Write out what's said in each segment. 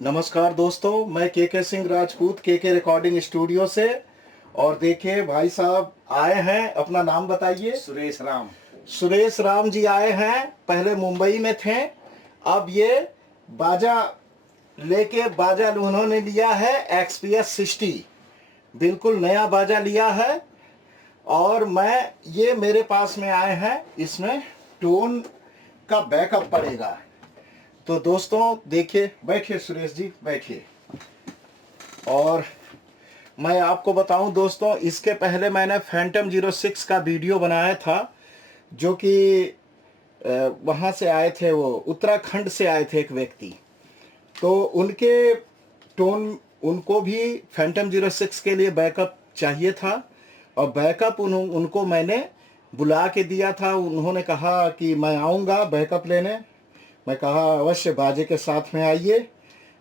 नमस्कार दोस्तों, मैं के सिंह राजपूत के रिकॉर्डिंग स्टूडियो से। और देखिए भाई साहब आए हैं, अपना नाम बताइए। सुरेश राम। सुरेश राम जी आए हैं, पहले मुंबई में थे। अब ये बाजा लेके बाजा उन्होंने लिया है XPS 60, बिल्कुल नया बाजा लिया है। और ये मेरे पास में आए हैं, इसमें टोन का बैकअप पड़ेगा। तो दोस्तों देखिए, बैठिए सुरेश जी बैठिए। और मैं आपको बताऊं दोस्तों, इसके पहले मैंने फैंटम 06 का वीडियो बनाया था, जो कि वहाँ से आए थे, वो उत्तराखंड से आए थे एक व्यक्ति। तो उनके टोन, उनको भी फैंटम 06 के लिए बैकअप चाहिए था। और बैकअप उनको मैंने बुला के दिया था। उन्होंने कहा कि मैं आऊँगा बैकअप लेने। मैं कहा अवश्य बाजे के साथ में आइए।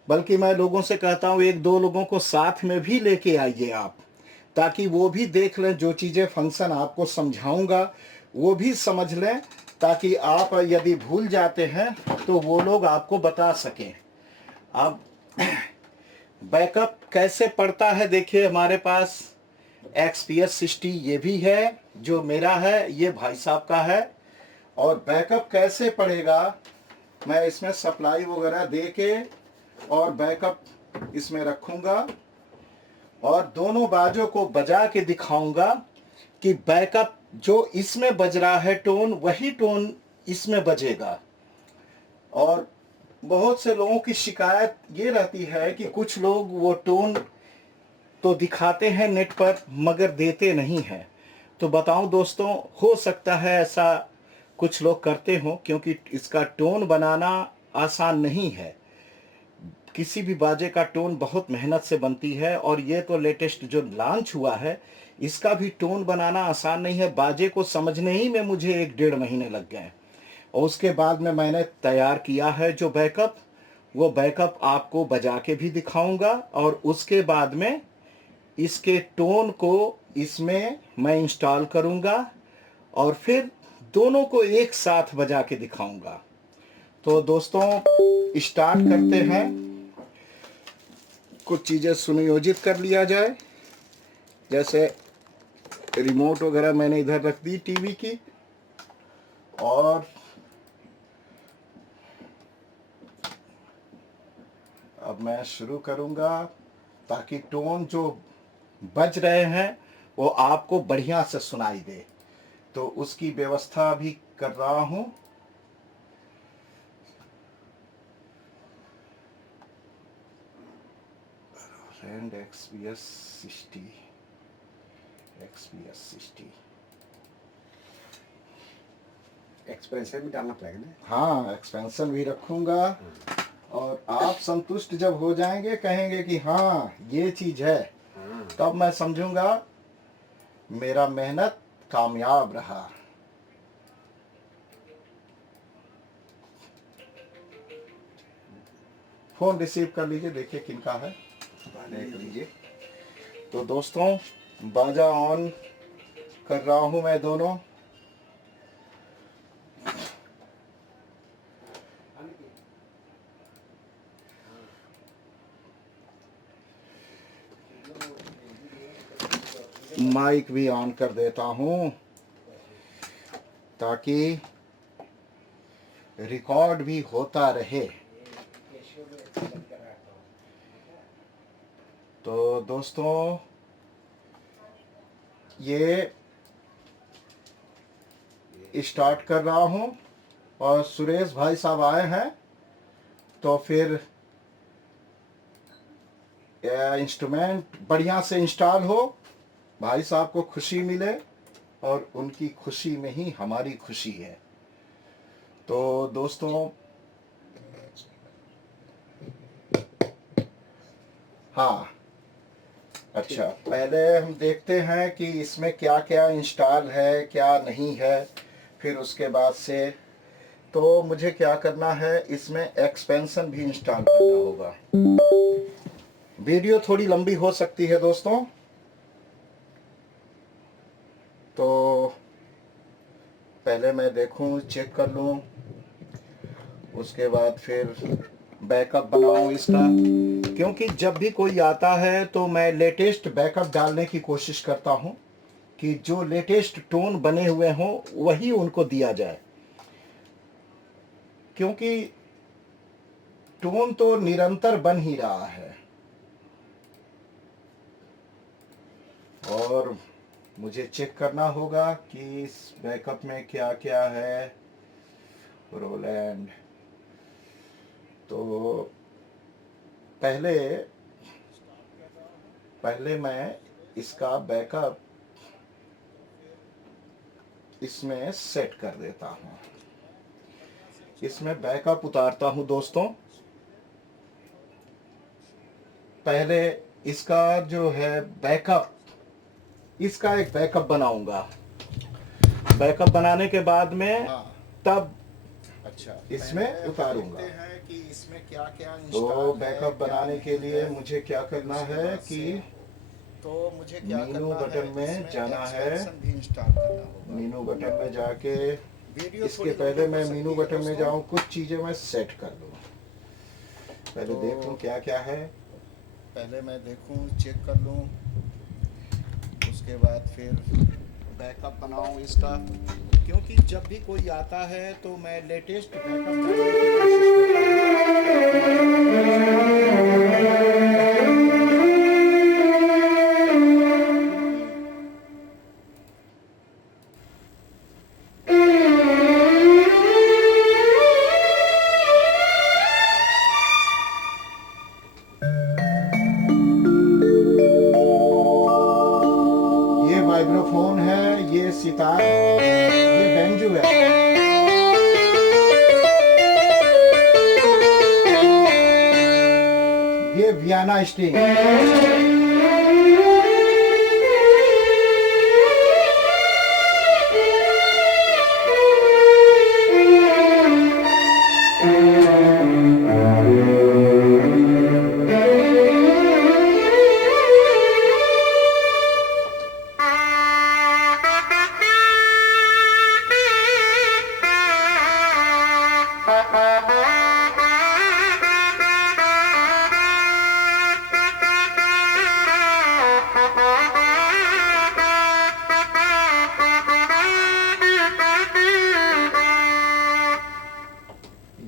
बल्कि मैं लोगों से कहता हूँ एक दो लोगों को साथ में भी लेके आइए आप, ताकि वो भी देख लें, जो चीज़ें फंक्शन आपको समझाऊंगा वो भी समझ लें, ताकि आप यदि भूल जाते हैं तो वो लोग आपको बता सकें। अब बैकअप कैसे पड़ता है, देखिए हमारे पास XPS 60 ये भी है, जो मेरा है, ये भाई साहब का है। और बैकअप कैसे पड़ेगा, मैं इसमें सप्लाई वगैरह दे के और बैकअप इसमें रखूंगा और दोनों बाजों को बजा के दिखाऊंगा कि बैकअप जो इसमें बज रहा है टोन, वही टोन इसमें बजेगा। और बहुत से लोगों की शिकायत ये रहती है कि कुछ लोग वो टोन तो दिखाते हैं नेट पर मगर देते नहीं हैं। तो बताऊं दोस्तों, हो सकता है ऐसा कुछ लोग करते हो, क्योंकि इसका टोन बनाना आसान नहीं है। किसी भी बाजे का टोन बहुत मेहनत से बनती है। और ये तो लेटेस्ट जो लॉन्च हुआ है, इसका भी टोन बनाना आसान नहीं है। बाजे को समझने ही में मुझे 1-1.5 महीने लग गए। और उसके बाद में मैंने तैयार किया है जो बैकअप, वो बैकअप आपको बजा के भी दिखाऊंगा। और उसके बाद में इसके टोन को इसमें मैं इंस्टॉल करूंगा और फिर दोनों को एक साथ बजा के दिखाऊंगा। तो दोस्तों स्टार्ट करते हैं। कुछ चीज़ें सुनियोजित कर लिया जाए, जैसे रिमोट वगैरह मैंने इधर रख दी टीवी की। और अब मैं शुरू करूंगा, ताकि टोन जो बज रहे हैं वो आपको बढ़िया से सुनाई दे। तो उसकी व्यवस्था भी कर रहा हूं। Rand XPS 60, XPS 60। एक्सपेंशन भी डालना पड़ेगा ना। हाँ, एक्सपेंशन भी रखूंगा। और आप संतुष्ट जब हो जाएंगे, कहेंगे कि हाँ ये चीज है, तब मैं समझूंगा मेरा मेहनत कामयाब रहा। फोन रिसीव कर लीजिए, देखिए किनका है, देख लीजिए। तो दोस्तों बाजा ऑन कर रहा हूं मैं दोनों। माइक भी ऑन कर देता हूं, ताकि रिकॉर्ड भी होता रहे। तो दोस्तों ये स्टार्ट कर रहा हूं। और सुरेश भाई साहब आए हैं, तो फिर इंस्ट्रूमेंट बढ़िया से इंस्टॉल हो, भाई साहब को खुशी मिले, और उनकी खुशी में ही हमारी खुशी है। तो दोस्तों हाँ, अच्छा, पहले हम देखते हैं कि इसमें क्या क्या इंस्टॉल है क्या नहीं है। फिर उसके बाद से तो मुझे क्या करना है, इसमें एक्सपेंशन भी इंस्टॉल करना होगा। वीडियो थोड़ी लंबी हो सकती है दोस्तों, तो पहले मैं देखूं, चेक कर लूं, उसके बाद फिर बैकअप बनाऊं इसका, क्योंकि जब भी कोई आता है तो मैं लेटेस्ट बैकअप डालने की कोशिश करता हूं कि जो लेटेस्ट टोन बने हुए हों वही उनको दिया जाए, क्योंकि टोन तो निरंतर बन ही रहा है। और मुझे चेक करना होगा कि इस बैकअप में क्या क्या है। रोलैंड, तो पहले मैं इसका बैकअप इसमें सेट कर देता हूं। इसमें बैकअप उतारता हूं दोस्तों। पहले इसका जो है बैकअप, इसका एक बैकअप बनाऊंगा। बैकअप बनाने के बाद में हाँ। तब अच्छा, इसमें पहले उतारूंगा। देखते हैं कि इसमें क्या क्या तो इंस्टॉल बैकअप है, क्या बनाने के नहीं लिए है। मुझे क्या करना उसके है बाद कि से तो मुझे क्या मेनू करना बटन है, में इसमें जाना है। एक्सटेंशन भी इंस्टॉल करना होगा। मेनू बटन में जाके वीडियो इसके थोड़ी पहले लंबी मैं हो मेनू सकती है बटन में दोस्तों। जाऊं, कुछ चीजें मैं सेट कर लूं। पहले तो देख लूं क्या क्या है। पहले मैं देखूं, चेक कर लूं, उसके बाद फिर बैकअप बनाऊं इसका, क्योंकि जब भी कोई आता है तो मैं लेटेस्ट बैकअप डालने की कोशिश ये वाइब्रोफोन है, ये सितार, ये बेंजू है। ये वियना स्ट्रिंग।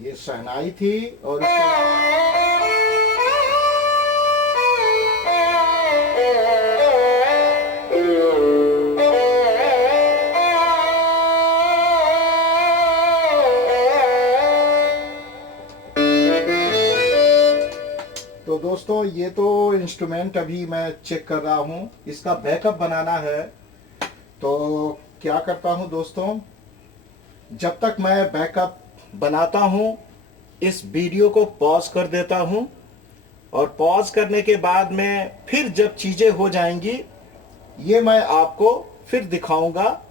ये शहनाई थी और तो दोस्तों ये तो इंस्ट्रूमेंट अभी मैं चेक कर रहा हूँ। इसका बैकअप बनाना है तो क्या करता हूँ दोस्तों, जब तक मैं बैकअप बनाता हूँ इस वीडियो को पॉज कर देता हूँ, और पॉज करने के बाद में फिर जब चीजें हो जाएंगी ये मैं आपको फिर दिखाऊंगा।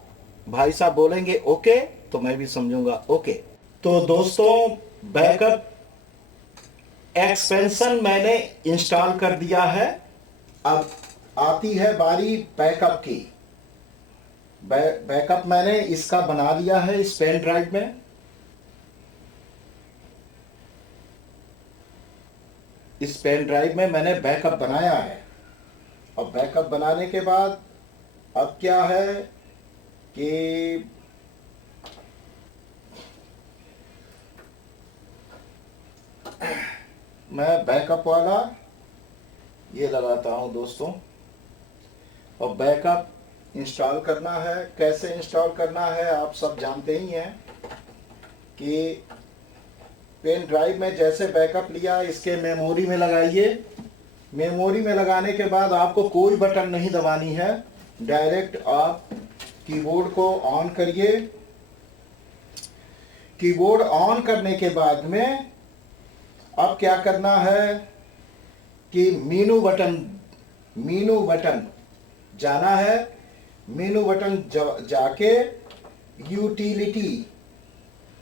भाई साहब बोलेंगे ओके तो मैं भी समझूंगा ओके। तो दोस्तों बैकअप एक्सपेंशन मैंने इंस्टॉल कर दिया है। अब आती है बारी बैकअप की। बैकअप मैंने इसका बना लिया है इस पेन ड्राइव में। इस पेन ड्राइव में मैंने बैकअप बनाया है। और बैकअप बनाने के बाद अब क्या है कि मैं बैकअप वाला ये लगाता हूं दोस्तों। और बैकअप इंस्टॉल करना है, कैसे इंस्टॉल करना है आप सब जानते ही हैं कि पेन ड्राइव में जैसे बैकअप लिया इसके मेमोरी में लगाइए। मेमोरी में लगाने के बाद आपको कोई बटन नहीं दबानी है, डायरेक्ट आप कीबोर्ड को ऑन करिए। कीबोर्ड ऑन करने के बाद में अब क्या करना है कि मेनू बटन जाना है। मेनू बटन जाके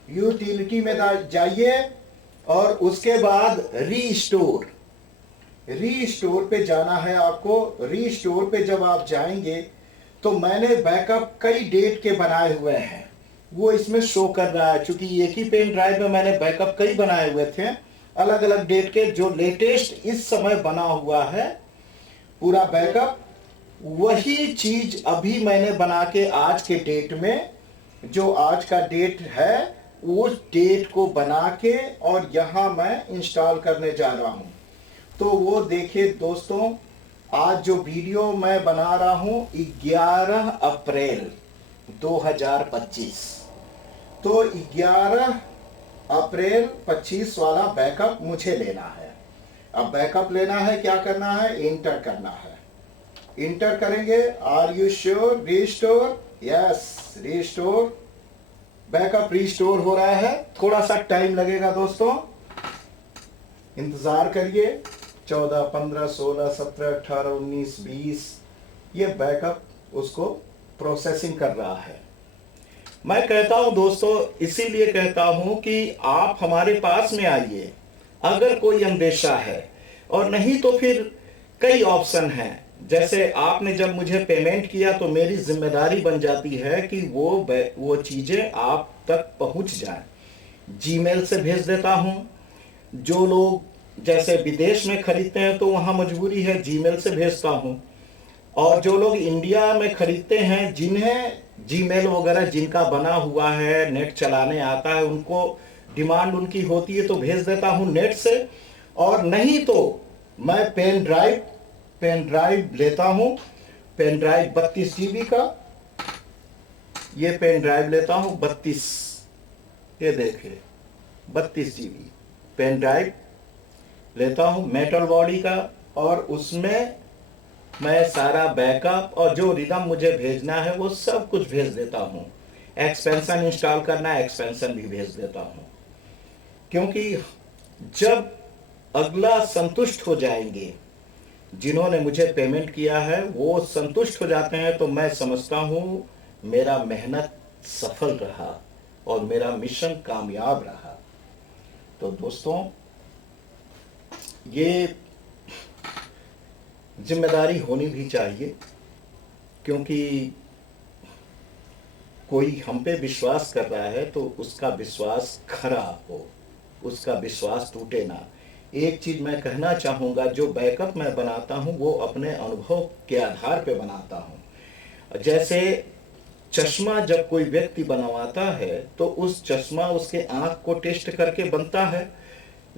यूटिलिटी में जाइए और उसके बाद रीस्टोर पे जाना है आपको। रीस्टोर पे जब आप जाएंगे तो मैंने बैकअप कई डेट के बनाए हुए हैं, वो इसमें शो कर रहा है। चूंकि एक ही पेन ड्राइव में मैंने बैकअप कई बनाए हुए थे, अलग अलग डेट के जो लेटेस्ट इस समय बना हुआ है पूरा बैकअप, वही चीज अभी मैंने बना के आज के डेट में, जो आज का डेट है उस डेट को बना के और यहां मैं इंस्टॉल करने जा रहा हूं। तो वो देखिए दोस्तों, आज जो वीडियो मैं बना रहा हूं 11 अप्रैल 2025, तो 11 अप्रैल 25 वाला बैकअप मुझे लेना है। अब बैकअप लेना है, क्या करना है, इंटर करना है। इंटर करेंगे, are you sure, restore, yes restore, backup restore हो रहा है। थोड़ा सा टाइम लगेगा दोस्तों, इंतजार करिए। 14, 15, 16, 17, 18, 19, 20 ये बैकअप उसको प्रोसेसिंग कर रहा है। मैं कहता हूं दोस्तों, इसीलिए कहता हूं कि आप हमारे पास में आइए अगर कोई अंदेशा है, और नहीं तो फिर कई ऑप्शन हैं। जैसे आपने जब मुझे पेमेंट किया तो मेरी जिम्मेदारी बन जाती है कि वो चीजें आप तक पहुंच जाएं। जीमेल से भेज देता हूं। जो लोग जैसे विदेश में खरीदते हैं तो वहां मजबूरी है, जीमेल से भेजता हूं। और जो लोग इंडिया में खरीदते हैं, जिन्हें जीमेल वगैरह जिनका बना हुआ है, नेट चलाने आता है, उनको डिमांड उनकी होती है तो भेज देता हूं नेट से। और नहीं तो मैं पेन ड्राइव लेता हूं। पेन ड्राइव 32 जीबी का, ये पेन ड्राइव लेता हूं 32, ये देखिए 32 जीबी पेन ड्राइव लेता हूं मेटल बॉडी का, और उसमें मैं सारा बैकअप और जो रिदम मुझे भेजना है वो सब कुछ भेज देता हूं। एक्सपेंशन इंस्टॉल करना है, एक्सपेंशन भी भेज देता हूं। क्योंकि जब अगला संतुष्ट हो जाएंगे, जिन्होंने मुझे पेमेंट किया है वो संतुष्ट हो जाते हैं, तो मैं समझता हूं मेरा मेहनत सफल रहा और मेरा मिशन कामयाब रहा। तो दोस्तों, ये जिम्मेदारी होनी भी चाहिए, क्योंकि कोई हम पे विश्वास कर रहा है तो उसका विश्वास खरा हो, उसका विश्वास टूटे ना। एक चीज मैं कहना चाहूंगा, जो बैकअप मैं बनाता हूं वो अपने अनुभव के आधार पे बनाता हूं। जैसे चश्मा जब कोई व्यक्ति बनवाता है तो उस चश्मा उसके आंख को टेस्ट करके बनता है,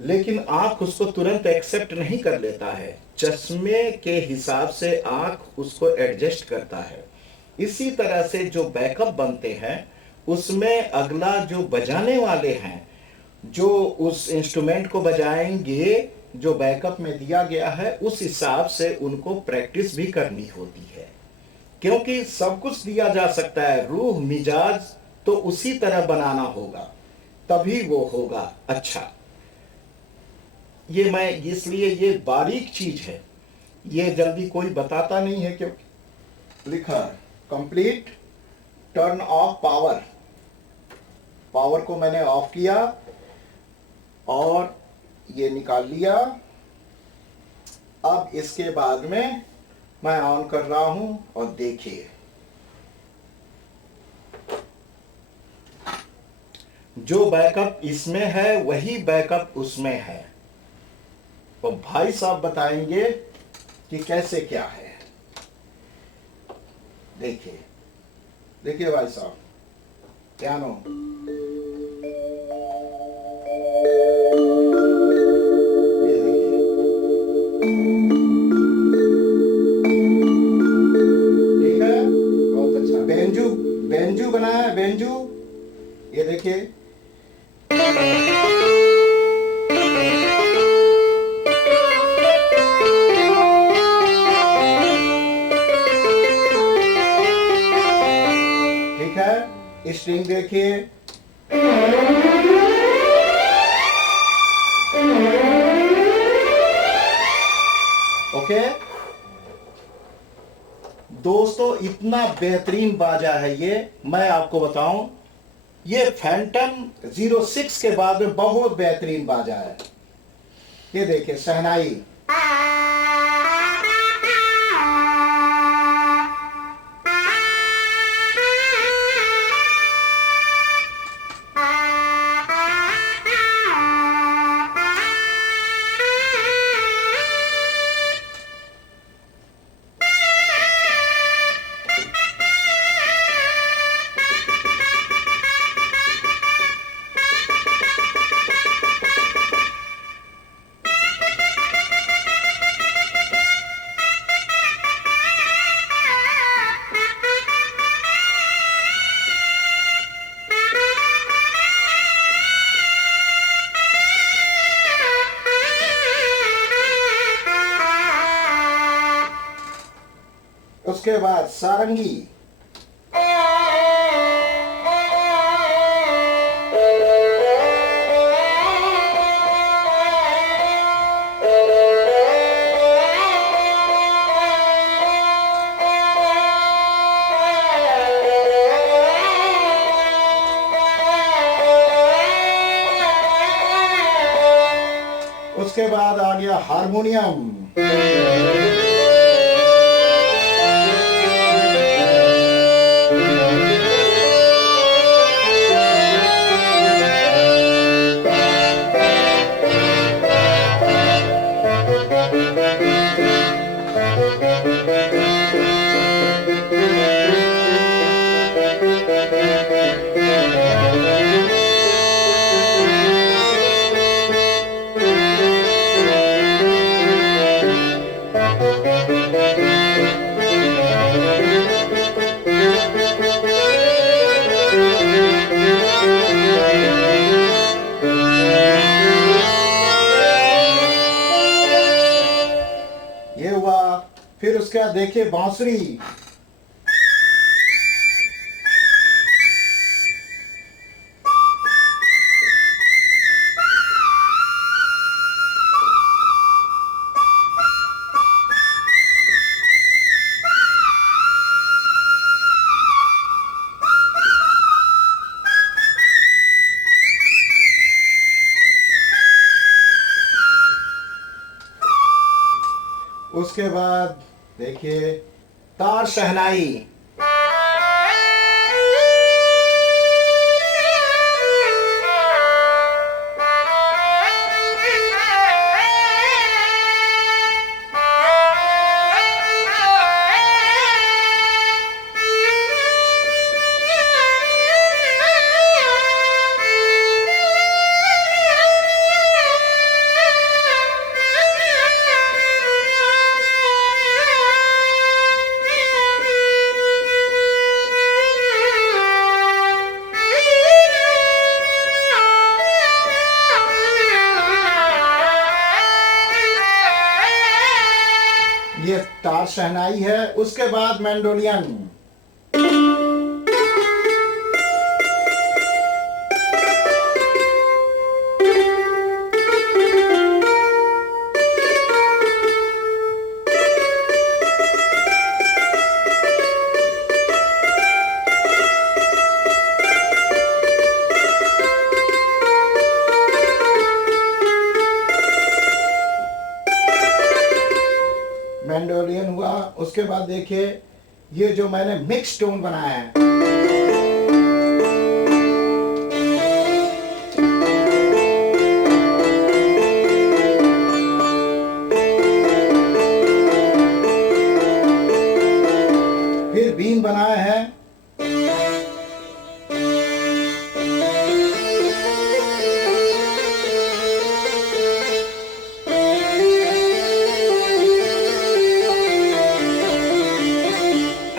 लेकिन आंख उसको तुरंत एक्सेप्ट नहीं कर लेता है। चश्मे के हिसाब से आंख उसको एडजस्ट करता है। इसी तरह से जो बैकअप बनते हैं उसमें अगला जो बजाने वाले हैं, जो उस इंस्ट्रूमेंट को बजाएंगे जो बैकअप में दिया गया है, उस हिसाब से उनको प्रैक्टिस भी करनी होती है। क्योंकि सब कुछ दिया जा सकता है, रूह मिजाज तो उसी तरह बनाना होगा, तभी वो होगा अच्छा। ये मैं इसलिए, ये बारीक चीज है, ये जल्दी कोई बताता नहीं है। क्योंकि लिखा है complete turn off power, power को मैंने ऑफ किया और ये निकाल लिया। अब इसके बाद में मैं ऑन कर रहा हूं और देखिए जो बैकअप इसमें है वही बैकअप उसमें है। तो भाई साहब बताएंगे कि कैसे क्या है। देखिए देखिए भाई साहब, पियानो बेंजू बनाया है, बेंजू ये देखिए। ठीक है, स्ट्रिंग देखिए, ओके दोस्तों, इतना बेहतरीन बाजा है ये। मैं आपको बताऊं, ये फैंटम 06 के बाद में बहुत बेहतरीन बाजा है। ये देखिए शहनाई, उसके बाद सारंगी, उसके बाद आ गया हारमोनियम, ये हुआ। फिर उसके बाद देखिए बांसुरी, उसके बाद देखिए तार शहनाई, ये तार शहनाई है। उसके बाद मैंडोलियन, मैंडोलियन हुआ। उसके बाद देखिए ये जो मैंने मिक्स टोन बनाया है, फिर बीन बनाया है,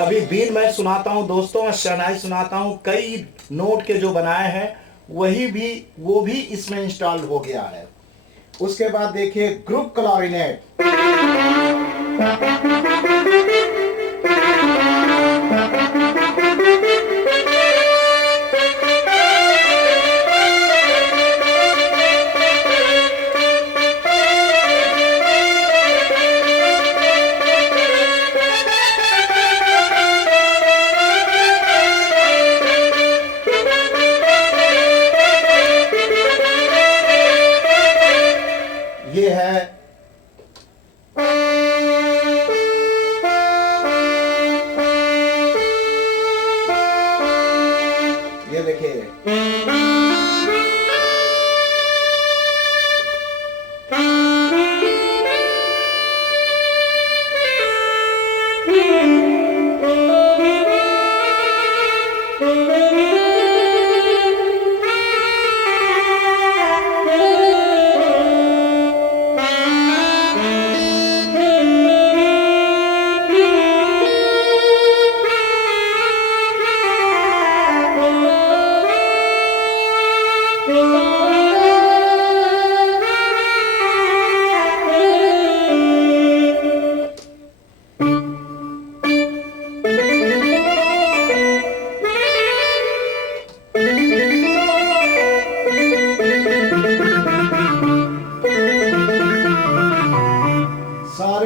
अभी बीन मैं सुनाता हूँ दोस्तों और शहनाई सुनाता हूँ। कई नोट के जो बनाए हैं वो भी इसमें इंस्टॉल हो गया है। उसके बाद देखिए ग्रुप क्लारिनेट, ये है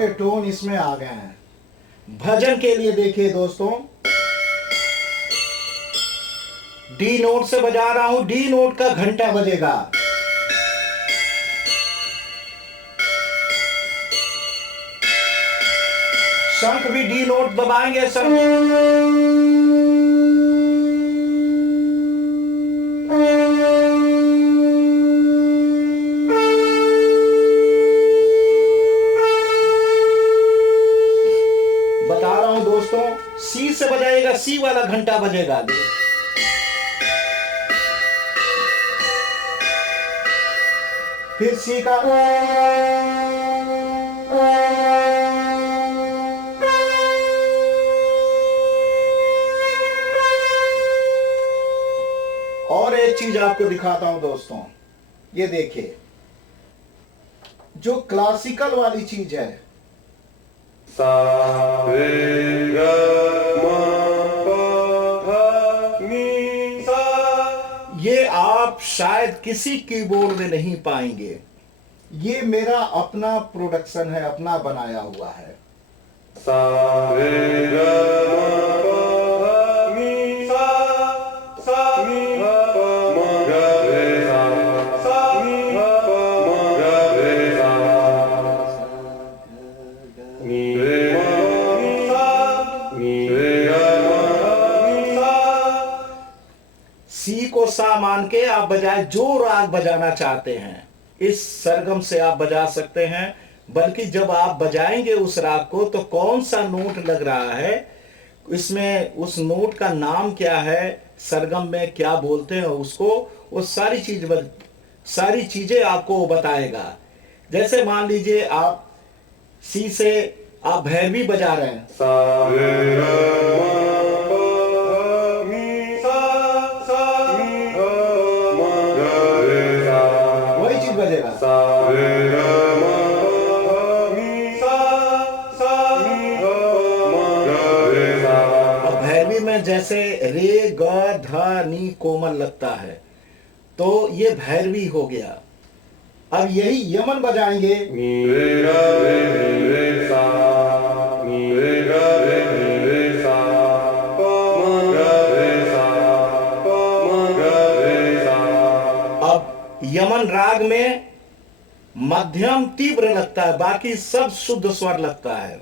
सारे टोन इसमें आ गए हैं। भजन के लिए देखिए दोस्तों, डी नोट से बजा रहा हूं, डी नोट का घंटा बजेगा। शंख भी डी नोट दबाएंगे, शंख। बता रहा हूं दोस्तों, सी से बजाएगा, सी वाला घंटा बजेगा। फिर सी का, और एक चीज आपको दिखाता हूं दोस्तों, ये देखिए, जो क्लासिकल वाली चीज है, सा रे ग म प ध नि सा। ये आप शायद किसी कीबोर्ड में नहीं पाएंगे। ये मेरा अपना प्रोडक्शन है, अपना बनाया हुआ है। सा रे ग म प ध नि सा सा नि प म ग रे सा सा नि प म ग रे सा नि रे म नि सा नि रे ग म नि सा। सी को सा मान के आप बजाए जो राग बजाना चाहते हैं, इस सरगम से आप बजा सकते हैं। बल्कि जब आप बजाएंगे उस राग को, तो कौन सा नोट लग रहा है इसमें, उस नोट का नाम क्या है, सरगम में क्या बोलते हैं उसको, वो सारी चीजें आपको वो बताएगा। जैसे मान लीजिए आप सी से आप भैरवी बजा रहे हैं, सा रे ग म प ध नि सा सा नि प म ग रे सा वही चीज बजेगा। सा रे ग म प ध नि सा सा नि प म ग रे सा। अब भैरवी में जैसे रे ग ध नी कोमल लगता है, तो ये भैरवी हो गया। अब यही यमन बजाएंगे, नि रे ग रे नि रे सा नि रे ग रे नि रे सा प म ग रे सा प म ग रे सा। अब यमन राग में मध्यम तीव्र लगता है, बाकी सब शुद्ध स्वर लगता है।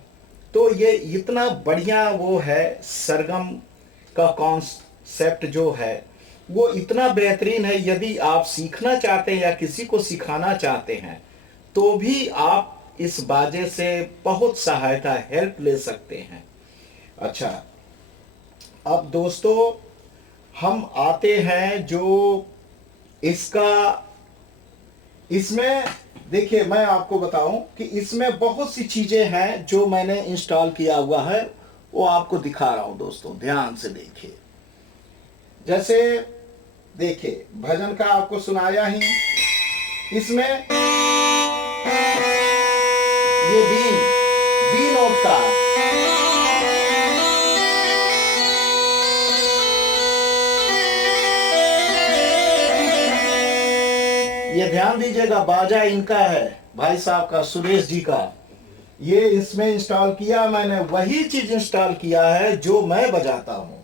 तो ये इतना बढ़िया वो है, सरगम का कॉन्सेप्ट जो है वो इतना बेहतरीन है। यदि आप सीखना चाहते हैं या किसी को सिखाना चाहते हैं, तो भी आप इस बाजे से बहुत सहायता, हेल्प ले सकते हैं। अच्छा, अब दोस्तों हम आते हैं जो इसमें देखिए, मैं आपको बताऊं कि इसमें बहुत सी चीजें हैं जो मैंने इंस्टॉल किया हुआ है, वो आपको दिखा रहा हूं दोस्तों, ध्यान से देखिए। जैसे देखिए, भजन का आपको सुनाया ही, इसमें ये बी नोट का, ये ध्यान दीजिएगा, बाजा इनका है, भाई साहब का, सुरेश जी का। ये इसमें इंस्टॉल किया मैंने, वही चीज इंस्टॉल किया है जो मैं बजाता हूं।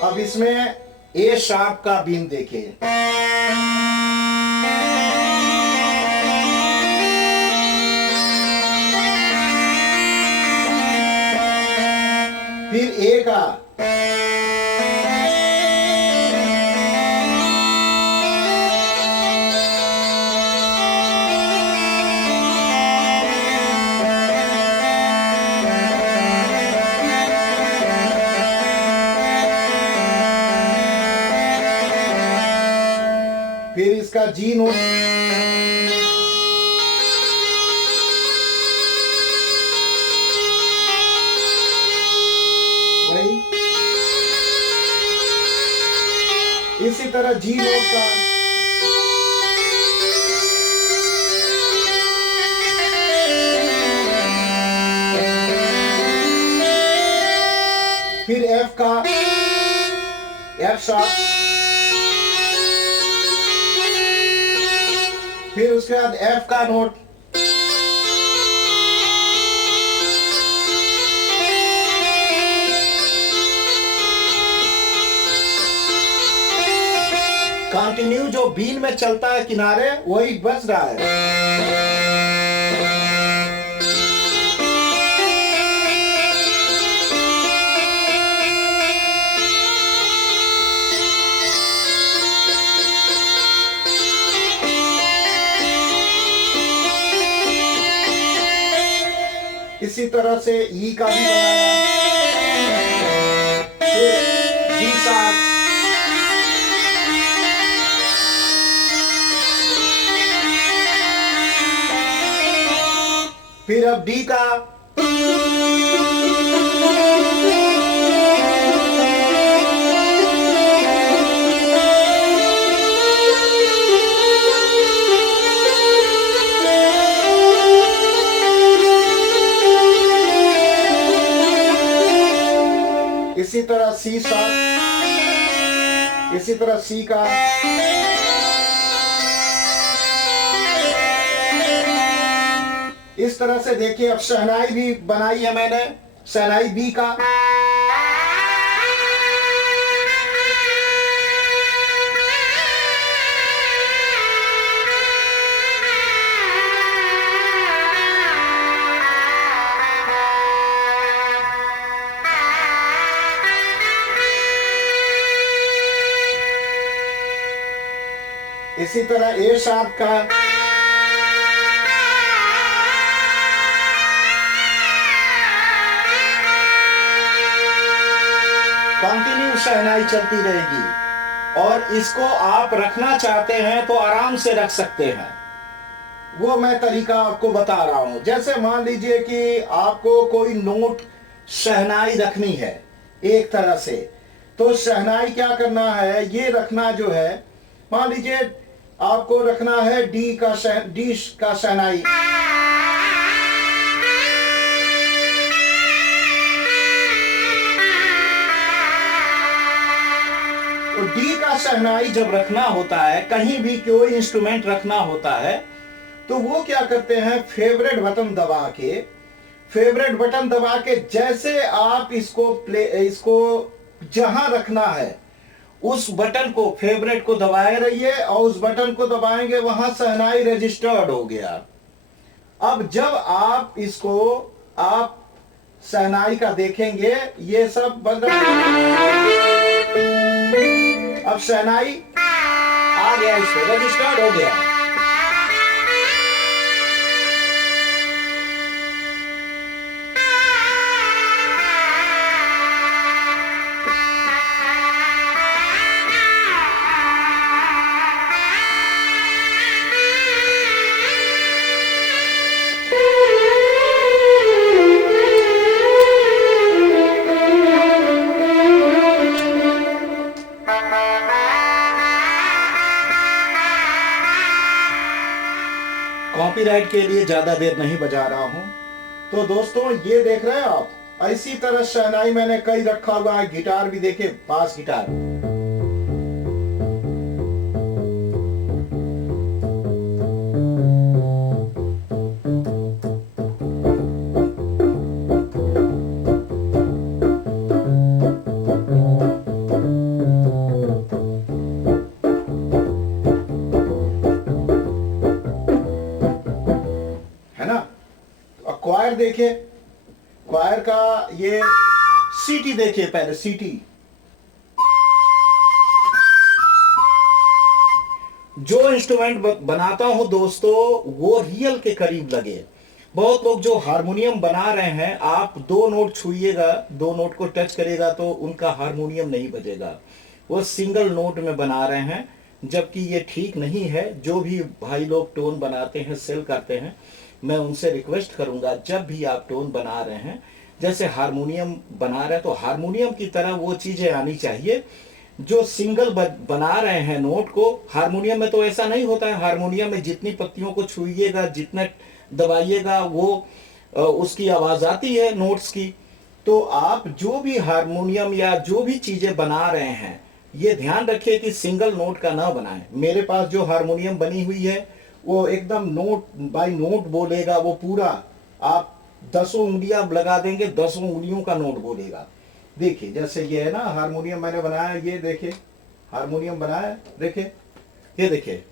अब इसमें ए शार्प का बीन देखिए, फिर ए का, फिर इसका जी नोट, वही इसी तरह जी नोट का, फिर एफ का, एफ शार्प, फिर उसके बाद एफ का नोट, कंटिन्यू जो बीन में चलता है किनारे वही बज रहा है। इसी तरह से ई का भी बनाना, डी शार्प, फिर अब डी का, इसी तरह सी शार्प, इसी तरह सी का, इस तरह से देखिए। अब शहनाई भी बनाई है मैंने, शहनाई बी का, इसी तरह ए शार्प का, कंटिन्यू शहनाई चलती रहेगी। और इसको आप रखना चाहते हैं तो आराम से रख सकते हैं, वो मैं तरीका आपको बता रहा हूं। जैसे मान लीजिए कि आपको कोई नोट शहनाई रखनी है एक तरह से, तो शहनाई क्या करना है, ये रखना जो है, मान लीजिए आपको रखना है डी का शहनाई, तो डी का शहनाई जब रखना होता है, कहीं भी कोई इंस्ट्रूमेंट रखना होता है, तो वो क्या करते हैं, फेवरेट बटन दबा के जैसे आप इसको जहां रखना है उस बटन को, फेवरेट को दबाए रहिए, और उस बटन को दबाएंगे वहां शहनाई रजिस्टर्ड हो गया। अब जब आप इसको शहनाई का देखेंगे, ये सब अब शहनाई आ गया, इसको रजिस्टर्ड हो गया। कॉपीराइट के लिए ज्यादा देर नहीं बजा रहा हूं। तो दोस्तों ये देख रहे हैं आप, इसी तरह शहनाई मैंने कई रखा हुआ है। गिटार भी देखे, बास गिटार, क्वायर देखिए, क्वायर का ये सीटी देखिए, पहले सीटी, जो इंस्ट्रूमेंट बनाता हूं दोस्तों वो रियल के करीब लगे। बहुत लोग जो हारमोनियम बना रहे हैं, आप दो नोट छुइएगा, दो नोट को टच करेगा तो उनका हारमोनियम नहीं बजेगा, वो सिंगल नोट में बना रहे हैं, जबकि ये ठीक नहीं है। जो भी भाई लोग टोन बनाते हैं, सेल करते हैं, मैं उनसे रिक्वेस्ट करूंगा, जब भी आप टोन बना रहे हैं, जैसे हारमोनियम बना रहे हैं, तो हारमोनियम की तरह वो चीजें आनी चाहिए जो सिंगल बना रहे हैं नोट को। हारमोनियम में तो ऐसा नहीं होता है। हारमोनियम में जितनी पत्तियों को छुइएगा, जितना दबाइएगा, वो उसकी आवाज आती है नोट्स की। तो आप जो भी हारमोनियम या जो भी चीजें बना रहे हैं, ये ध्यान रखिए कि सिंगल नोट का ना बनाएं। मेरे पास जो हारमोनियम बनी हुई है वो एकदम नोट बाय नोट बोलेगा, वो पूरा आप 10 उंगलियां लगा देंगे, 10 उंगलियों का नोट बोलेगा। देखिए जैसे ये है ना हारमोनियम मैंने बनाया, ये देखिए हारमोनियम बनाया, देखिए ये देखिए।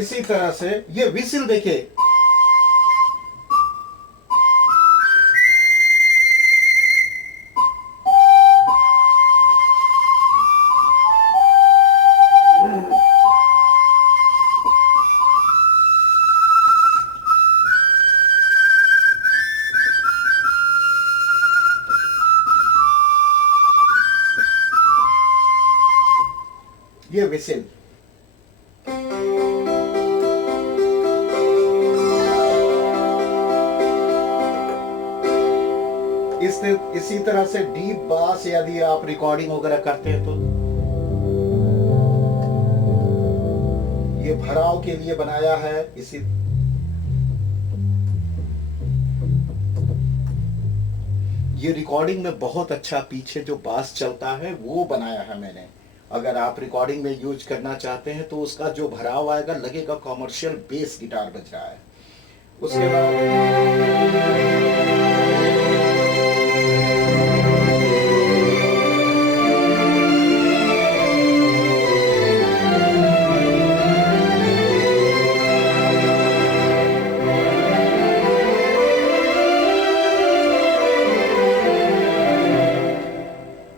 इसी तरह से ये विसिल देखिए, ये विसिल। इसी तरह से डीप बास यदि आप रिकॉर्डिंग वगैरह करते हैं तो ये भराव के लिए बनाया है। इसी ये रिकॉर्डिंग में बहुत अच्छा पीछे जो बास चलता है वो बनाया है मैंने। अगर आप रिकॉर्डिंग में यूज करना चाहते हैं तो उसका जो भराव आएगा लगेगा कॉमर्शियल बेस गिटार बज रहा है। उसके बाद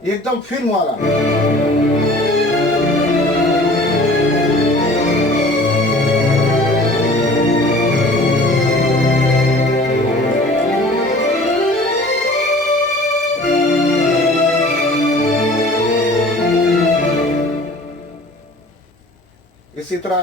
एकदम फिल्म वाला। इसी तरह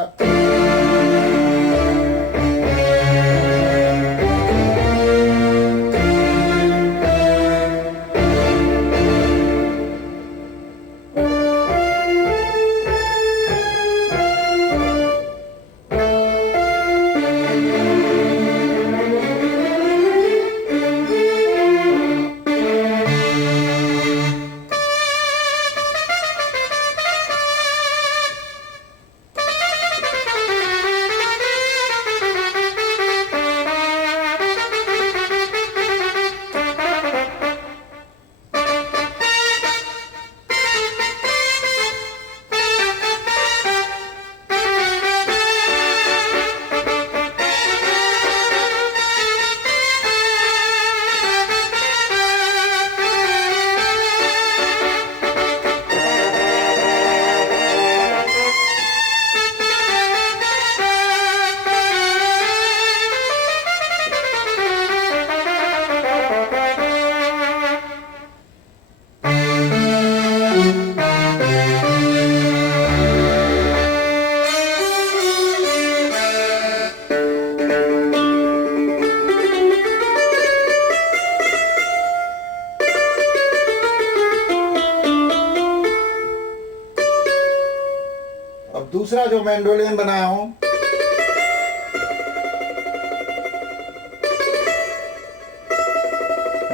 दूसरा जो मैंडोलिन बनाया हूं,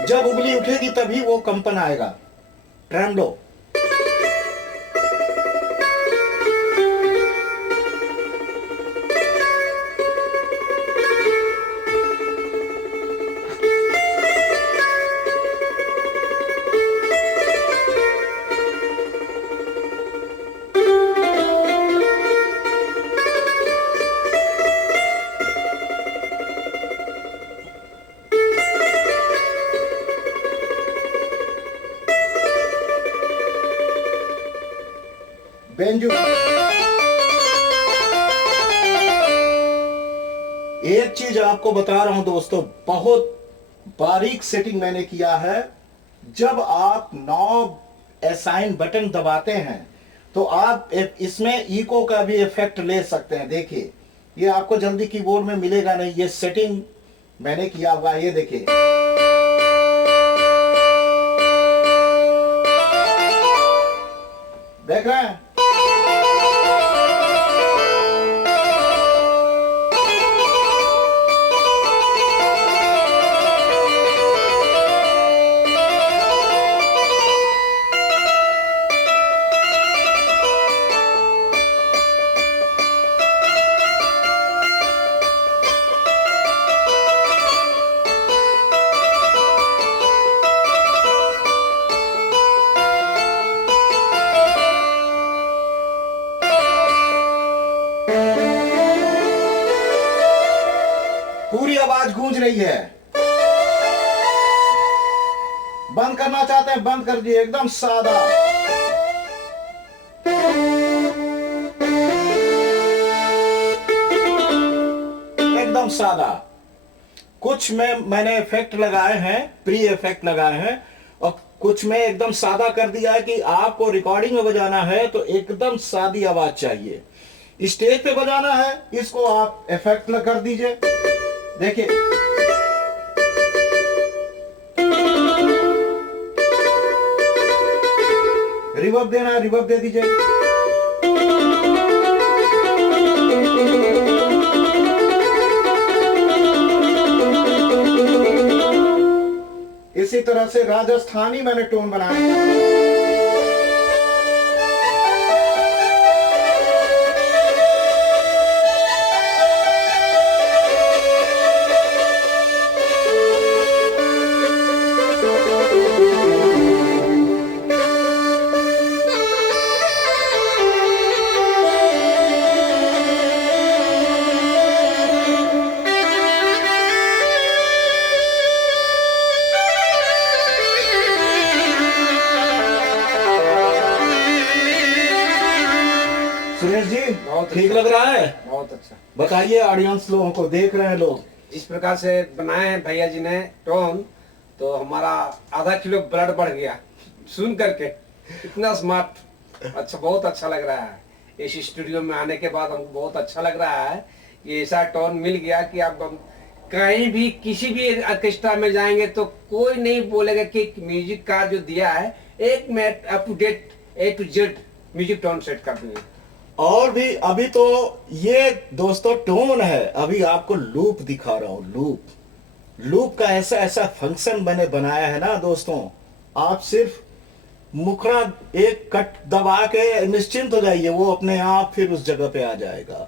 जब उंगली उठेगी तभी वो कंपन आएगा, ट्रेमलो। एक चीज आपको बता रहा हूं दोस्तों, बहुत बारीक सेटिंग मैंने किया है। जब आप नॉब असाइन बटन दबाते हैं तो आप इसमें इको का भी इफेक्ट ले सकते हैं। देखिए, ये आपको जल्दी कीबोर्ड में मिलेगा नहीं, ये सेटिंग मैंने किया हुआ है। ये देखिए, देख रहे हैं? पूरी आवाज गूंज रही है। बंद करना चाहते हैं, बंद कर दिए। एकदम सादा, एकदम सादा। कुछ में मैंने इफेक्ट लगाए हैं, प्री इफेक्ट लगाए हैं, और कुछ में एकदम सादा कर दिया है कि आपको रिकॉर्डिंग में बजाना है तो एकदम सादी आवाज चाहिए। स्टेज पे बजाना है, इसको आप इफेक्ट कर दीजिए। देखिए, रिवर्ब देना है, रिवर्ब दे दीजिए। इसी तरह से राजस्थानी मैंने टोन बनाया। सुरेश जी, बहुत ठीक अच्छा। लग रहा है? बहुत अच्छा। बताइए, ऑडियंस लोगों को, देख रहे हैं लोग। इस प्रकार से बनाए हैं भैया जी ने टोन, तो हमारा आधा किलो ब्लड बढ़ गया सुन करके। इतना स्मार्ट, अच्छा, बहुत अच्छा लग रहा है। इस स्टूडियो में आने के बाद हमको बहुत अच्छा लग रहा है कि ऐसा टोन मिल गया कि आप कहीं भी किसी भी ऑर्केस्ट्रा में जाएंगे तो कोई नहीं बोलेगा कि म्यूजिक का जो दिया है, एक minute up to date A to Z music tone set कर दिए। और भी अभी तो ये दोस्तों टोन है, अभी आपको लूप दिखा रहा हूं। लूप का ऐसा ऐसा फंक्शन मैंने बनाया है ना दोस्तों, आप सिर्फ मुखड़ा एक कट दबा के निश्चिंत हो जाइए, वो अपने आप फिर उस जगह पे आ जाएगा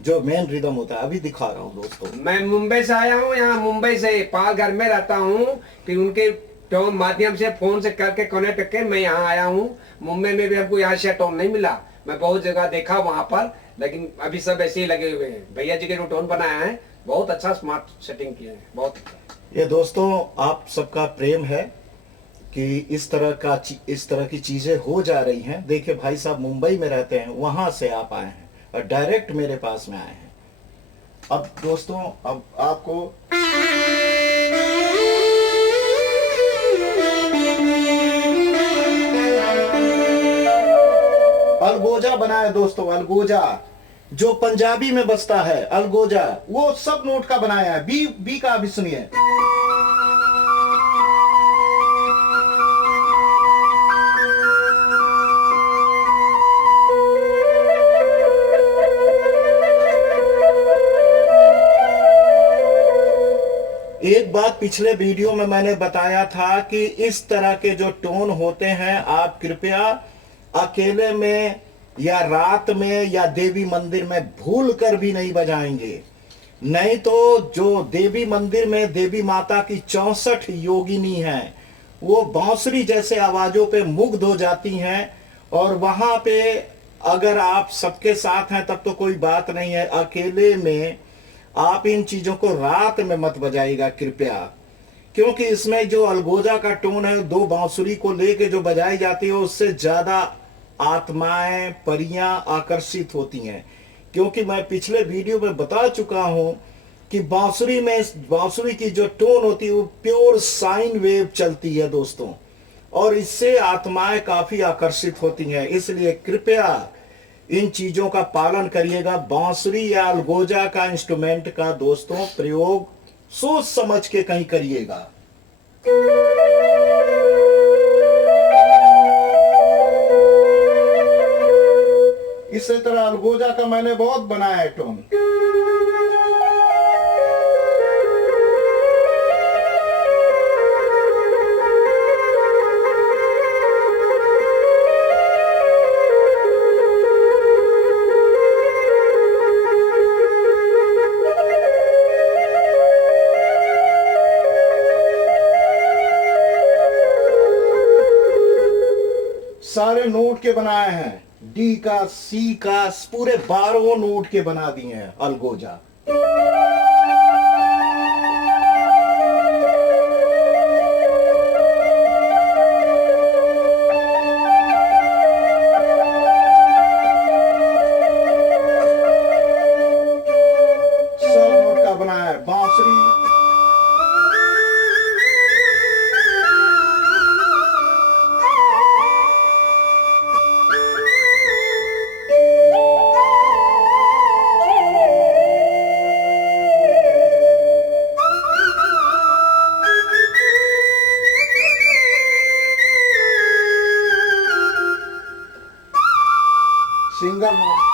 जो मेन रिदम होता है। अभी दिखा रहा हूं दोस्तों। मैं मुंबई से आया हूँ, यहाँ मुंबई से पालघर में रहता हूँ, फिर उनके टोन माध्यम से फोन से करके कनेक्ट करके मैं यहाँ आया हूँ। मुंबई में भी हमको यहाँ से टोन नहीं मिला, मैं बहुत जगह देखा वहाँ पर, लेकिन अभी सब ऐसे ही लगे हुए हैं। भैया जी के जो टोन बनाया है, बहुत अच्छा स्मार्ट सेटिंग किए हैं, बहुत अच्छा। ये दोस्तों आप सबका प्रेम है कि इस तरह की चीजें हो जा रही हैं। देखिए भाई साहब मुंबई में रहते हैं, वहां से आप आए हैं और डायरेक्ट मेरे पास में आए हैं। अब दोस्तों, अब आपको अलगोजा बनाया दोस्तों। अलगोजा जो पंजाबी में बजता है, अलगोजा, वो सब नोट का बनाया है। बी का भी सुनिए। एक बात पिछले वीडियो में मैंने बताया था कि इस तरह के जो टोन होते हैं, आप कृपया अकेले में या रात में या देवी मंदिर में भूल कर भी नहीं बजाएंगे। नहीं तो जो देवी मंदिर में देवी माता की 64 योगिनी हैं, वो बांसुरी जैसे आवाजों पे मुग्ध हो जाती हैं। और वहां पे अगर आप सबके साथ हैं तब तो कोई बात नहीं है, अकेले में आप इन चीजों को रात में मत बजाइएगा कृपया, क्योंकि इसमें जो अलगोजा का टोन है, दो बांसुरी को लेके जो बजाई जाती है, उससे ज्यादा आत्माएं, परियां आकर्षित होती हैं। क्योंकि मैं पिछले वीडियो में बता चुका हूं कि बांसुरी की जो टोन होती है वो प्योर साइन वेव चलती है दोस्तों, और इससे आत्माएं काफी आकर्षित होती हैं। इसलिए कृपया इन चीजों का पालन करिएगा। बांसुरी या अलगोजा का इंस्ट्रूमेंट का दोस्तों प्रयोग सोच समझ के कहीं करिएगा। इसी तरह अलगोजा का मैंने बहुत बनाया है टोन। सारे नोट के बनाए हैं, डी का, सी का, पूरे 12 नोट के बना दिए हैं अलगोजा। सब नोट का बनाया है बांसुरी। Single note.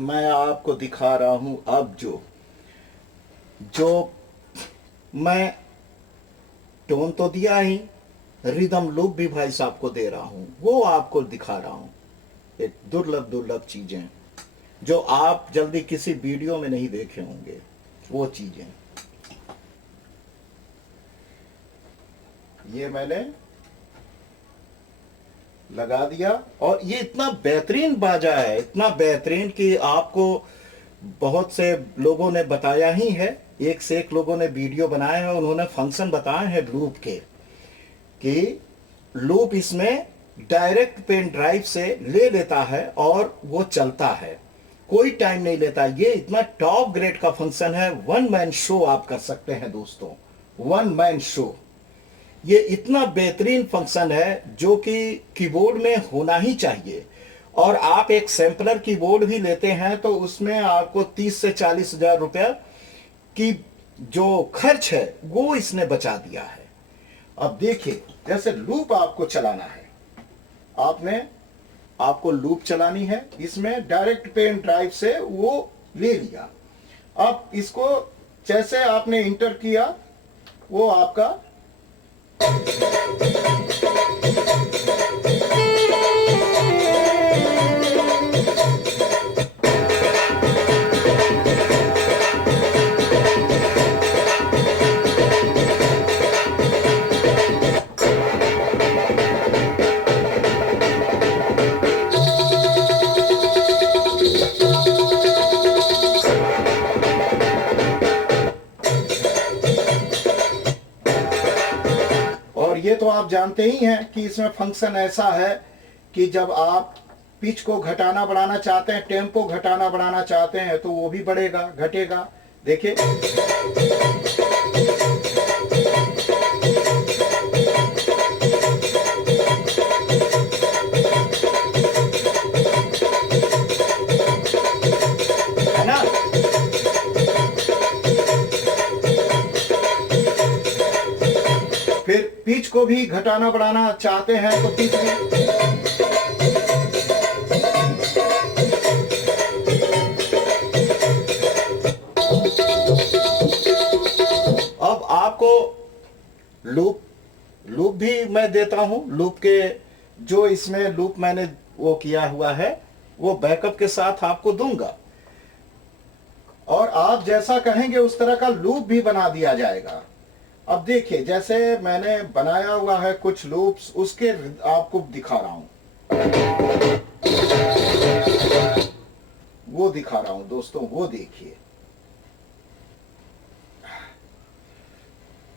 मैं आपको दिखा रहा हूं अब जो मैं टोन तो दिया ही, रिदम लूप भी भाई साहब को दे रहा हूं, वो आपको दिखा रहा हूं। एक दुर्लभ चीजें जो आप जल्दी किसी वीडियो में नहीं देखे होंगे, वो चीजें ये मैंने लगा दिया। और ये इतना बेहतरीन बाजा है, इतना बेहतरीन कि आपको बहुत से लोगों ने बताया ही है, एक से एक लोगों ने वीडियो बनाए हैं, उन्होंने फंक्शन बताए हैं लूप के, कि लूप इसमें डायरेक्ट पेन ड्राइव से ले लेता है और वो चलता है, कोई टाइम नहीं लेता। ये इतना टॉप ग्रेड का फंक्शन है। 1 मैन शो आप कर सकते हैं दोस्तों, 1 मैन शो। ये इतना बेहतरीन फंक्शन है जो कि कीबोर्ड में होना ही चाहिए। और आप एक सैंपलर कीबोर्ड भी लेते हैं तो उसमें आपको 30 से 40 हजार रुपया की जो खर्च है वो इसने बचा दिया है। अब देखिए, जैसे लूप आपको चलाना है, आपको लूप चलानी है, इसमें डायरेक्ट पेन ड्राइव से वो ले लिया। अब इसको जैसे आपने इंटर किया, वो आपका ये तो आप जानते ही हैं कि इसमें फंक्शन ऐसा है कि जब आप पिच को घटाना बढ़ाना चाहते हैं, टेम्पो घटाना बढ़ाना चाहते हैं, तो वो भी बढ़ेगा घटेगा। देखिए, है ना। फिर पिच को भी घटाना बढ़ाना चाहते हैं तो पिच में अब आपको लूप भी मैं देता हूं। लूप के जो इसमें लूप मैंने वो किया हुआ है वो बैकअप के साथ आपको दूंगा। और आप जैसा कहेंगे उस तरह का लूप भी बना दिया जाएगा। अब देखिए, जैसे मैंने बनाया हुआ है कुछ लूप्स, उसके आपको दिखा रहा हूं, वो दिखा रहा हूं दोस्तों, वो देखिए।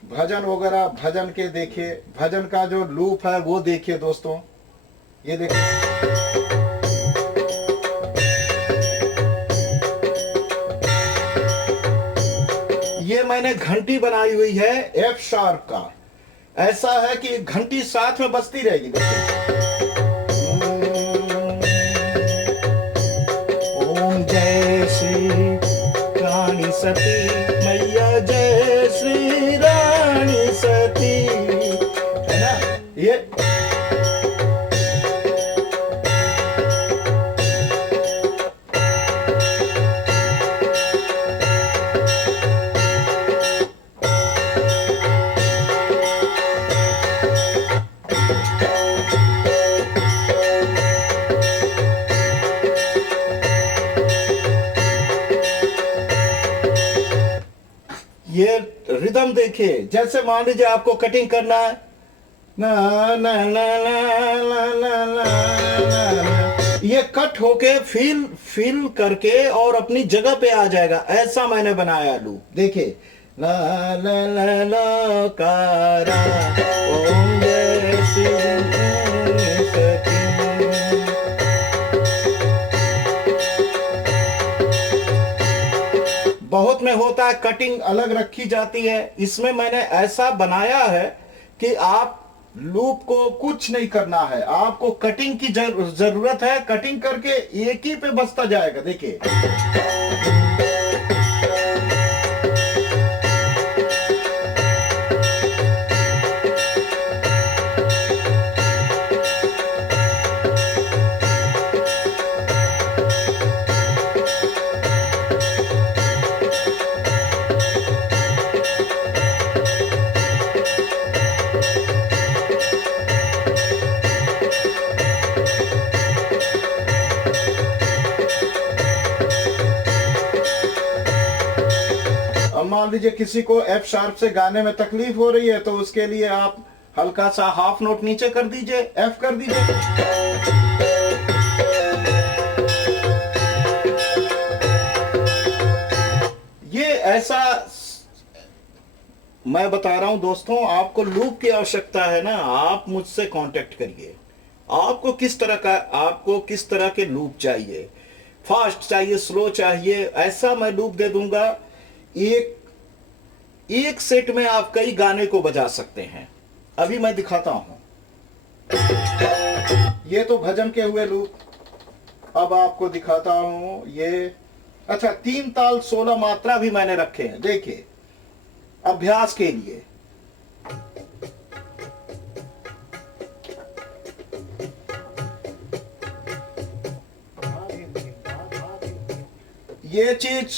भजन वगैरह, भजन के देखिए, भजन का जो लूप है वो देखिए दोस्तों, ये देखिए। ये मैंने घंटी बनाई हुई है एफ शार्प का। ऐसा है कि घंटी साथ में बजती रहेगी। ओम जय श्री रानी सती मैया, जय श्री रानी सती, है ना ये। ये रिदम देखिए, जैसे मान लीजिए आपको कटिंग करना है, ना ना ना ना ना ना ना ना, ये कट होके फील करके और अपनी जगह पे आ जाएगा। ऐसा मैंने बनाया लूप, देखिए। ला ला ला ला कारा ओम जय श्री सती। बहुत में होता है कटिंग अलग रखी जाती है, इसमें मैंने ऐसा बनाया है कि आप लूप को कुछ नहीं करना है, आपको कटिंग की जरूरत है, कटिंग करके एक ही पे बजता जाएगा। देखिए, मान लीजिए किसी को एफ शार्प से गाने में तकलीफ हो रही है, तो उसके लिए आप हल्का सा हाफ नोट नीचे कर दीजिए, एफ कर दीजिए। ये ऐसा मैं बता रहा हूं दोस्तों, आपको लूप की आवश्यकता है ना, आप मुझसे कांटेक्ट करिए। आपको किस तरह के लूप चाहिए, फास्ट चाहिए, स्लो चाहिए, ऐसा मैं लूप दे दूंगा। एक सेट में आप कई गाने को बजा सकते हैं। अभी मैं दिखाता हूं, ये तो भजन के हुए लूप। अब आपको दिखाता हूं ये, अच्छा 3 ताल 16 मात्रा भी मैंने रखे हैं, देखिए अभ्यास के लिए। ये चीज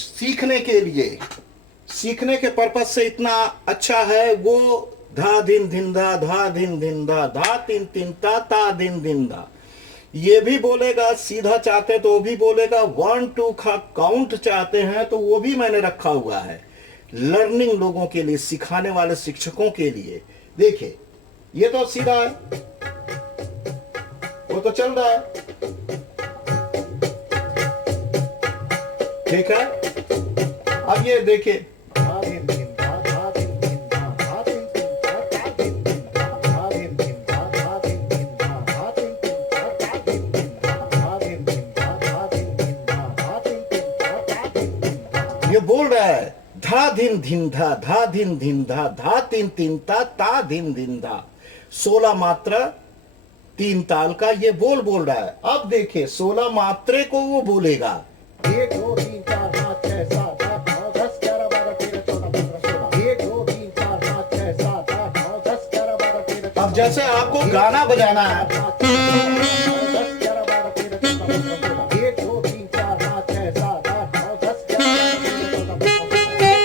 सीखने के पर्पज से इतना अच्छा है। वो धा दिन धिन धा, धा दिन धिन धा, धा तीन तीन ता दिन दिन धा, ये भी बोलेगा। सीधा चाहते तो वो भी बोलेगा। 1 2 का काउंट चाहते हैं तो वो भी मैंने रखा हुआ है, लर्निंग लोगों के लिए, सिखाने वाले शिक्षकों के लिए। देखिए, ये तो सीधा है, वो तो चल रहा है, ठीक है। अब ये देखिए, ये बोल रहा है धा दिन धिन धा, धा दिन धिन धा, धा तीन तीन ता दिन दिन धा। 16 मात्रा 3 ताल का ये बोल रहा है। अब देखिए 16 मात्रे को वो बोलेगा। 1 2 3 4 5 6 7 8 9 10 11 12 13 14 15 16। 1 2 3 4 5 6 7 8 9 10 11 12 13। अब जैसे आपको गाना बजाना है, 10 11 12 13 14 15 16। 1 2 3 4 5 6 7 8 9 10 11 12 13 14 15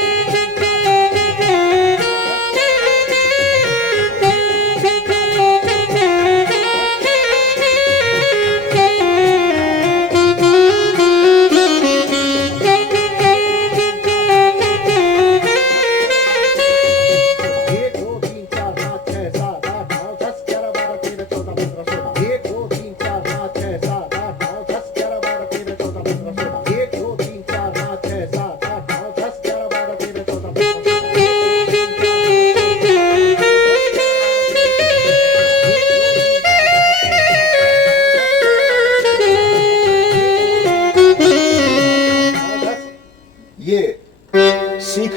16।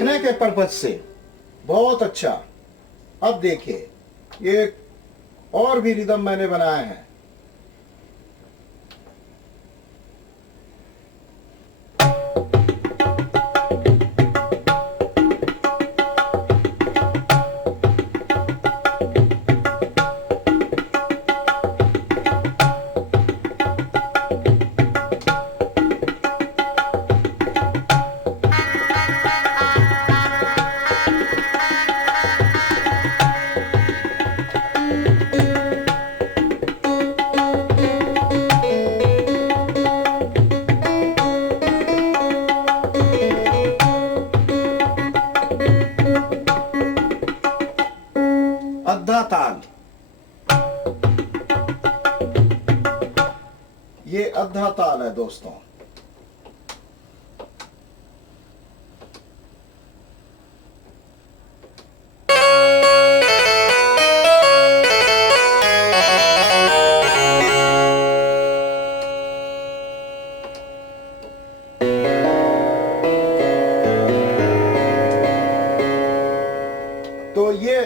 देखने के पर्पज से बहुत अच्छा। अब देखिए एक और भी रिदम मैंने बनाया है। अद्धा ताल, ये अद्धा ताल है दोस्तों। तो ये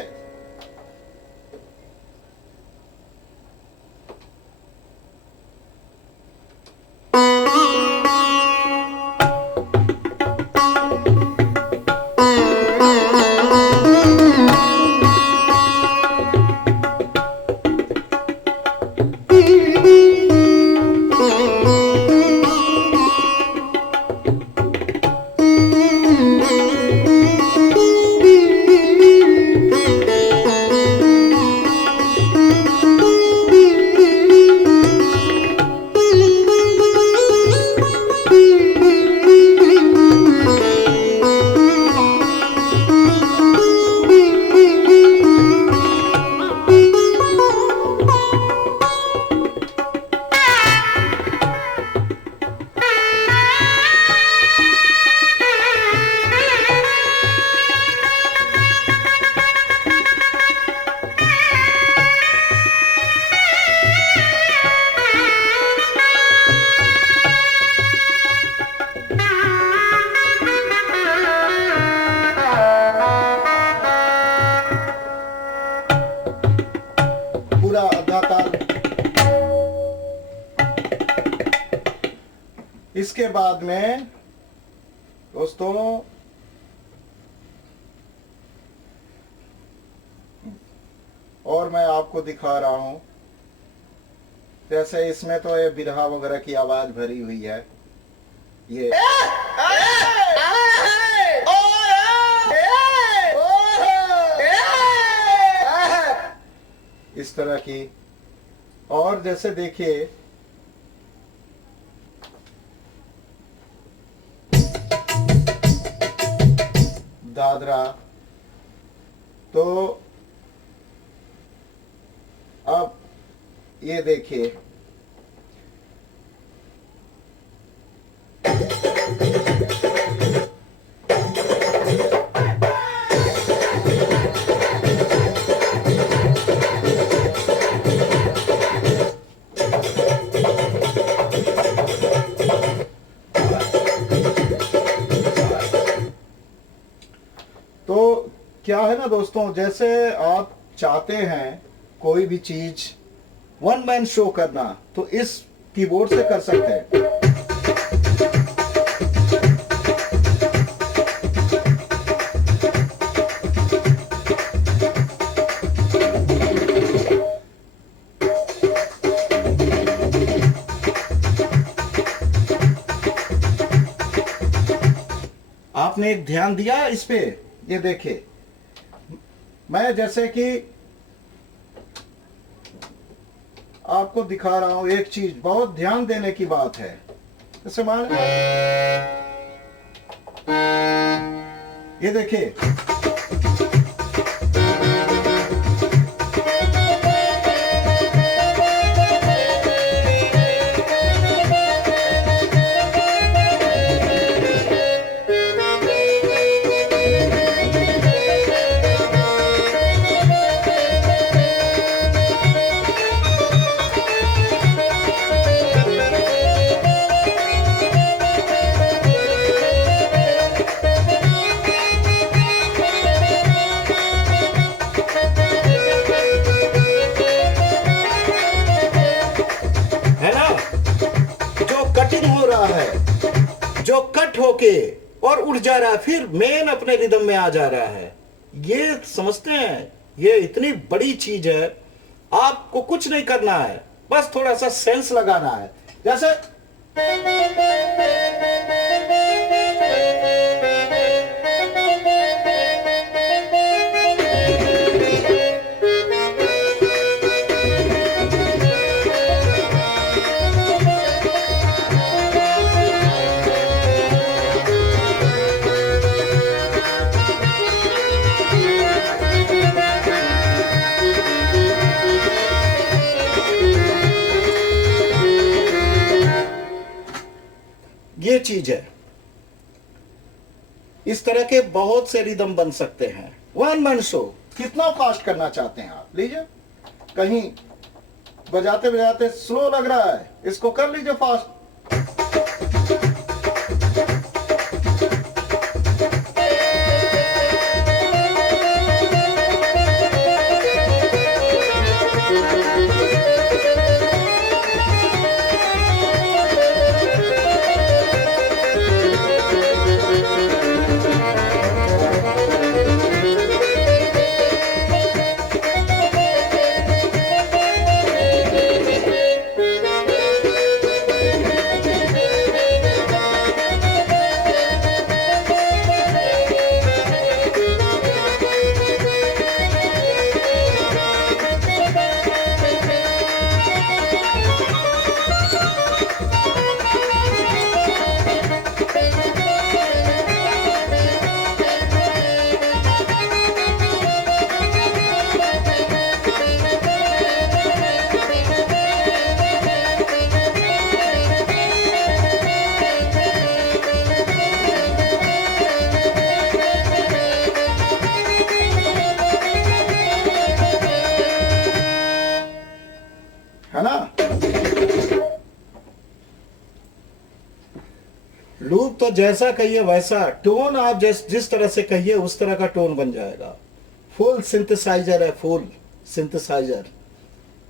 पूरा आधा ताल। इसके बाद में दोस्तों और मैं आपको दिखा रहा हूं, जैसे इसमें तो ये बिरहा वगैरह की आवाज भरी हुई है। ये इस तरह की। और जैसे देखिए दादरा, तो अब ये देखिए तो क्या है ना दोस्तों, जैसे आप चाहते हैं कोई भी चीज वन मैन शो करना, तो इस कीबोर्ड से कर सकते हैं। आपने एक ध्यान दिया इस पे? ये देखिए मैं जैसे कि आपको दिखा रहा हूं, एक चीज बहुत ध्यान देने की बात है। जैसे मान ये देखिए जो कट होके और उठ जा रहा है, फिर मेन अपने रिदम में आ जा रहा है। ये समझते हैं, ये इतनी बड़ी चीज है। आपको कुछ नहीं करना है, बस थोड़ा सा सेंस लगाना है। जैसे ये चीज है। इस तरह के बहुत से रिदम बन सकते हैं। One man show. कितना फास्ट करना चाहते हैं आप? लीजिए, कहीं बजाते बजाते स्लो लग रहा है, इसको कर लीजिए फास्ट। है ना? लूप तो जैसा कहिए वैसा, टोन आप जिस तरह से कहिए उस तरह का टोन बन जाएगा। फुल सिंथेसाइजर है, फुल सिंथेसाइजर।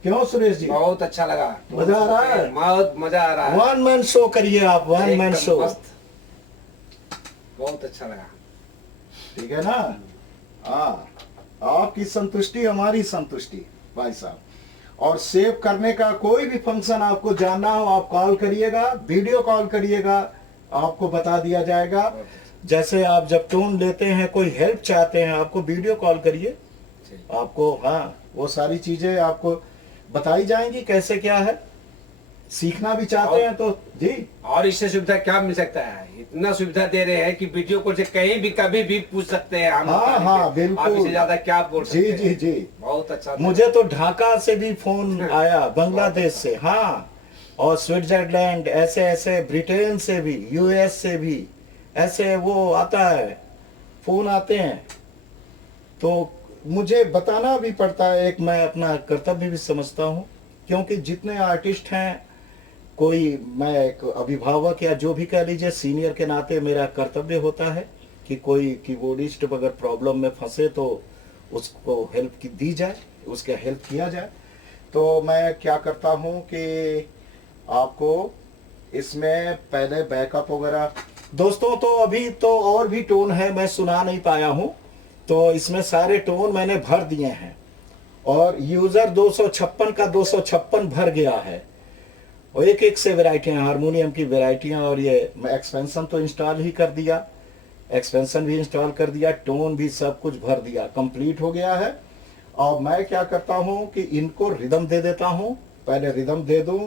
क्यों सुरेश जी? बहुत अच्छा लगा, मजा आ रहा है? बहुत मजा आ रहा है। वन मैन शो करिए आप, वन मैन एकदम शो। मस्त। बहुत अच्छा लगा। ठीक है ना? हाँ, आपकी संतुष्टि हमारी संतुष्टि भाई साहब। और सेव करने का कोई भी फंक्शन आपको जानना हो, आप कॉल करिएगा, वीडियो कॉल करिएगा, आपको बता दिया जाएगा। जैसे आप जब टोन लेते हैं, कोई हेल्प चाहते हैं, आपको वीडियो कॉल करिए, आपको हाँ वो सारी चीजें आपको बताई जाएंगी कैसे क्या है। सीखना भी चाहते हैं तो जी। और इससे सुविधा क्या मिल सकता है? इतना सुविधा दे रहे हैं कि वीडियो कॉल से कहीं भी कभी भी पूछ सकते हैं हम। हाँ हाँ बिल्कुल। आप इससे ज्यादा क्या बोल सकते जी हैं? जी जी। बहुत अच्छा। मुझे तो ढाका से भी फोन आया, बांग्लादेश से, हाँ, और स्विट्जरलैंड, ऐसे ऐसे ब्रिटेन से भी, यूएस से भी, ऐसे वो आता है, फोन आते हैं। तो मुझे बताना भी पड़ता है, एक मैं अपना कर्तव्य भी समझता हूँ, क्योंकि जितने आर्टिस्ट हैं, कोई मैं एक अभिभावक या जो भी कह लीजिए, सीनियर के नाते मेरा कर्तव्य होता है कि कोई कीबोर्डिस्ट अगर प्रॉब्लम में फंसे तो उसको हेल्प दी जाए, उसके हेल्प किया जाए। तो मैं क्या करता हूँ कि आपको इसमें पहले बैकअप वगैरह, दोस्तों तो अभी तो और भी टोन है, मैं सुना नहीं पाया हूँ, तो इसमें सारे टोन मैंने भर दिए हैं। और यूज़र 256 का 256 भर गया है, और एक एक से वेराइटियाँ, हारमोनियम की वेराइटियाँ। और ये मैं एक्सपेंशन तो इंस्टॉल ही कर दिया, एक्सपेंशन भी इंस्टॉल कर दिया, टोन भी सब कुछ भर दिया, कंप्लीट हो गया है। और मैं क्या करता हूँ कि इनको रिदम दे देता हूँ, पहले रिदम दे दूँ,